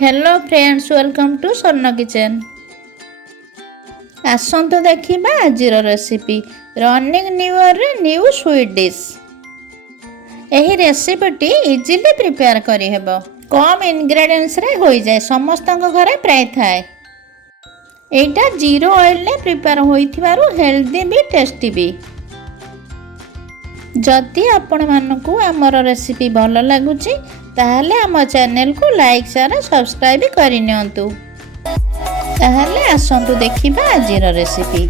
Hello friends, welcome to स्वर्ण kitchen. आसंतु देखिबा आजिर recipe running new year रे न्यू स्वीट डिश। एही रेसिपीटी इजिली प्रिपेयर करि हेबो। कम इंग्रेडिएंट्स रे होई जाय, समस्तक घरे प्राय थाए। एटा जीरो ऑयल ले प्रिपेयर होइथिबारु हेल्दी भी टेस्टी भी। जदि आपण मानकु हमर रेसिपी भल लागुची ताहले हम चैनल को लाइक शेयर सब्सक्राइब करि नियंतु। ताहले आसंतु देखिबा आजिर रेसिपी।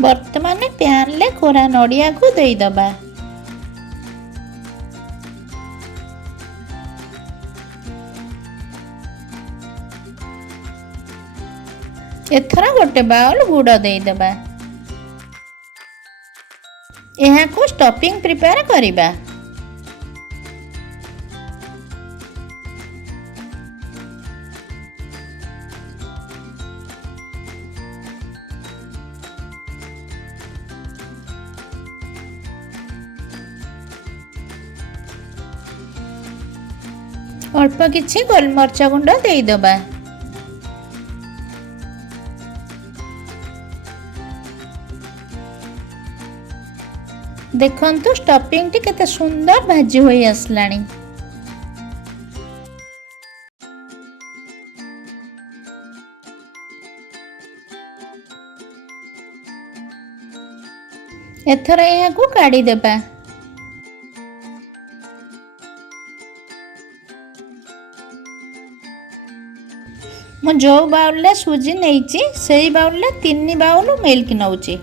वर्तमान पैन ले कोरा नडिया को देई दबा। एथरा गोटे बाउल गुड़ देई दबा। यहाँ को स्टफिंग प्रिपेयर करिबा। अल्प किछि गोलमरिच गुंड देई दबा। देखंतु स्टफिंग टी केते सुंदर भाजी होई आसलानी। एथरा यहाँ को काढ़ी देबा। मु जो बाउल ले सुजी नेइची सेही बाउल ले 3 बाउल मिल्क नउची।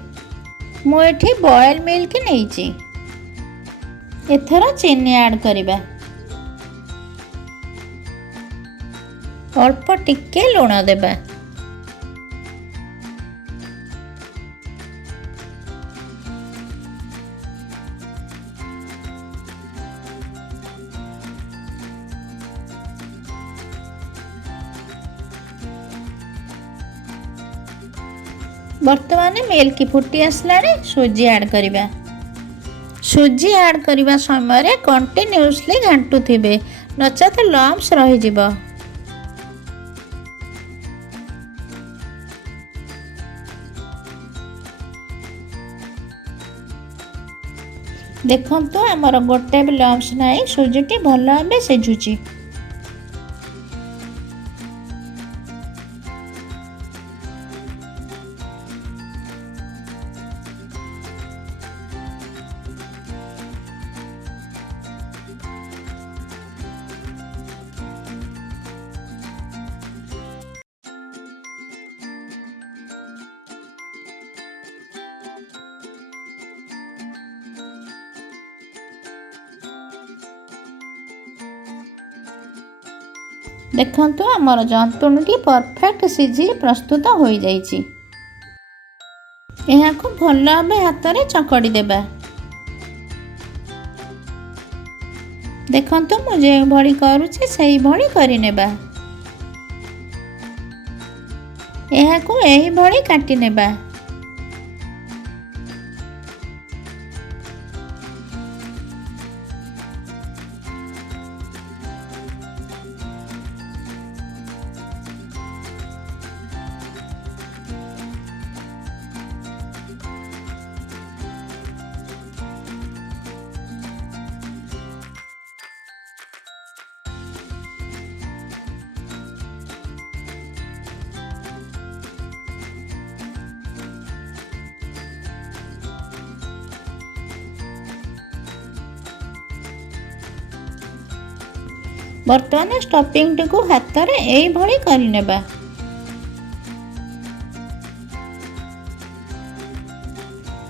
मु एठी बॉयल मिल्क नेइची। एथरा चीनी ऐड करिबा। अल्प टिके लूण देबा। वर्तमान मिल्क फुटी आसलानी, सुजी ऐड करिबा। सुजी ऐड करिबा समय रे कंटिन्यूअसली घांटू थिबे, नचेत लम्स रहि जिवो। देखंतु हमर गोटे भी लम्स नाही, सुजीटी भल भाबे सिझुची। देखंतु हमर जंतुणीटी परफेक्ट सिझी प्रस्तुत हो जाइछि। यहाँ को भल भाबे हाथ रे चकड़ी देबा। देखंतु मु जे भली करूछि सेही भली करि नेबा। यहाँ को एही भली काटि नेबा। वर्तमान स्टफिंग टी को हाथ रे एई भली करि नेबा।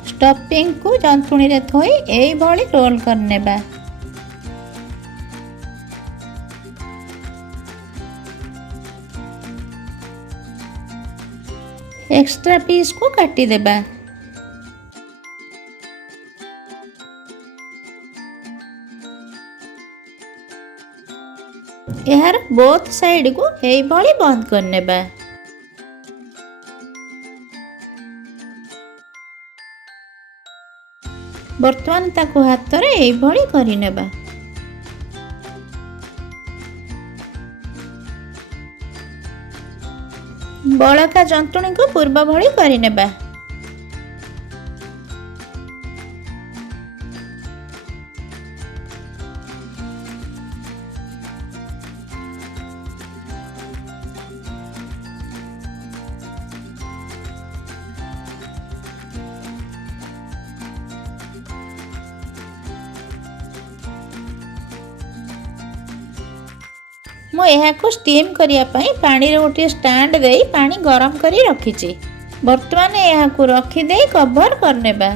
स्टफिंग को जंतुणी रे थोई एई भली रोल कर नेबा। एक्स्ट्रा पीस को काटी देबा। यार बोथ साइड को एई भली बंद कर नेबा। वर्तमान ताको हाथ रे एई भली करि नेबा। ବଳକା ଜନ୍ତୁଣୀକୁ ପୂର୍ବ ଭଳି କରିନେବା। ମୁଁ ଏହାକୁ ଷ୍ଟିମ୍ କରିବା ପାଇଁ ପାଣିରେ ଗୋଟିଏ ଷ୍ଟାଣ୍ଡ ଦେଇ ପାଣି ଗରମ କରି ରଖିଛି। ବର୍ତ୍ତମାନ ଏହାକୁ ରଖିଦେଇ କଭର କରିନେବା।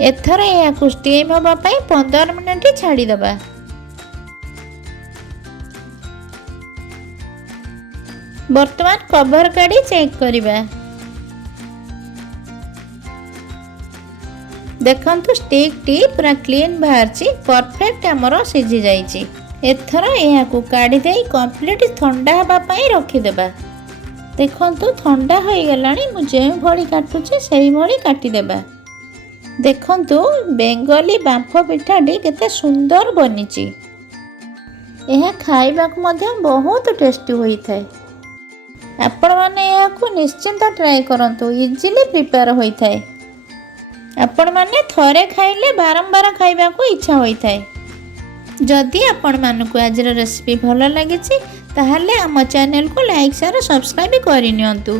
ଏଥର ଏହାକୁ ଷ୍ଟିମ୍ ହେବା ପାଇଁ 15 ମିନିଟ୍ ଛାଡ଼ିଦେବା। ବର୍ତ୍ତମାନ କଭର କାଢ଼ି ଚେକ୍ କରିବା। ଦେଖନ୍ତୁ ଷ୍ଟିକ୍ଟି ପୁରା କ୍ଲିନ୍ ବାହାରିଛି, ପରଫେକ୍ଟ ଆମର ସିଝି ଯାଇଛି। ଏଥର ଏହାକୁ କାଢ଼ିଦେଇ କମ୍ପ୍ଲିଟ୍ ଥଣ୍ଡା ହେବା ପାଇଁ ରଖିଦେବା। ଦେଖନ୍ତୁ ଥଣ୍ଡା ହୋଇଗଲାଣି। ମୁଁ ଯେଉଁଭଳି କାଟୁଛି ସେଇଭଳି କାଟିଦେବା। ଦେଖନ୍ତୁ ବେଙ୍ଗଲୀ ବାମ୍ଫ ପିଠାଟି କେତେ ସୁନ୍ଦର ବନିଛି। ଏହା ଖାଇବାକୁ ମଧ୍ୟ ବହୁତ ଟେଷ୍ଟି ହୋଇଥାଏ। ଆପଣମାନେ ଏହାକୁ ନିଶ୍ଚିନ୍ତ ଟ୍ରାଏ କରନ୍ତୁ, ଇଜିଲି ପ୍ରିପେୟାର ହୋଇଥାଏ। ଆପଣମାନେ ଥରେ ଖାଇଲେ ବାରମ୍ବାର ଖାଇବାକୁ ଇଚ୍ଛା ହୋଇଥାଏ। ଯଦି ଆପଣମାନଙ୍କୁ ଆଜିର ରେସିପି ଭଲ ଲାଗିଛି ତାହେଲେ ଆମ ଚ୍ୟାନେଲକୁ ଲାଇକ୍, ସେୟାର, ସବସ୍କ୍ରାଇବ୍ କରିନିଅନ୍ତୁ।